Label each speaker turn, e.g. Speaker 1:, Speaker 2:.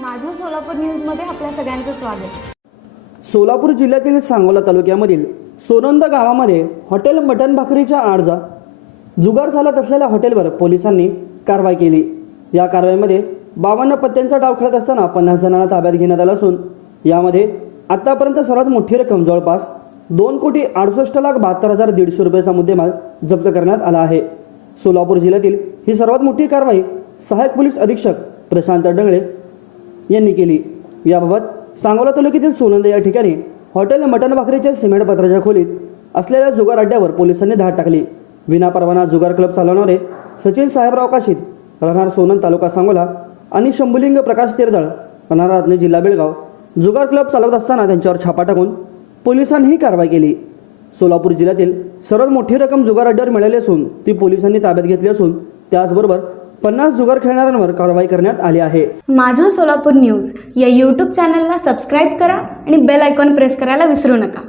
Speaker 1: माझं सोलापूर न्यूजमध्ये आपल्या सगळ्यांचं स्वागत.
Speaker 2: सोलापूर जिल्ह्यातील सांगोला तालुक्यामधील सोनंद गावामध्ये हॉटेल मटण भाकरीच्या आडजा जुगार चालत असलेल्या हॉटेलवर पोलिसांनी कारवाई केली. या कारवाईमध्ये बावन्न पत्त्यांचा डाव खेळत असताना पन्नास जणांना ताब्यात घेण्यात आला असून यामध्ये आतापर्यंत सर्वात मोठी रक्कम जवळपास दोन कोटी अडुसष्ट लाख बहात्तर हजार दीडशे रुपयाचा मुद्देमाल जप्त करण्यात आला आहे. सोलापूर जिल्ह्यातील ही सर्वात मोठी कारवाई सहाय्यक पोलीस अधीक्षक प्रशांत डंगळे यांनी केली. याबाबत सांगोला तालुक्यातील सोनंद या ठिकाणी हॉटेल मटण भाकरीच्या सिमेंट पत्राच्या खोलीत असलेल्या जुगार अड्ड्यावर पोलिसांनी धाड टाकली. विनापरवाना जुगार क्लब चालवणारे सचिन साहेबराव काशीद राहणार सोनंद तालुका सांगोला आणि शंभुलिंग प्रकाश तेरदळ राहणार रत्ने जिल्हा बेळगाव जुगार क्लब चालवत असताना त्यांच्यावर छापा टाकून पोलिसांनी ही कारवाई केली. सोलापूर जिल्ह्यातील सर्वात मोठी रक्कम जुगार अड्ड्यावर मिळाली असून ती पोलिसांनी ताब्यात घेतली असून त्याचबरोबर पन्नास जुगार खेळणाऱ्यांवर कारवाई करण्यात आली आहे.
Speaker 1: माझं सोलापूर न्यूज या यूट्यूब चॅनलला सबस्क्राईब करा आणि बेल आयकॉन प्रेस करायला विसरू नका.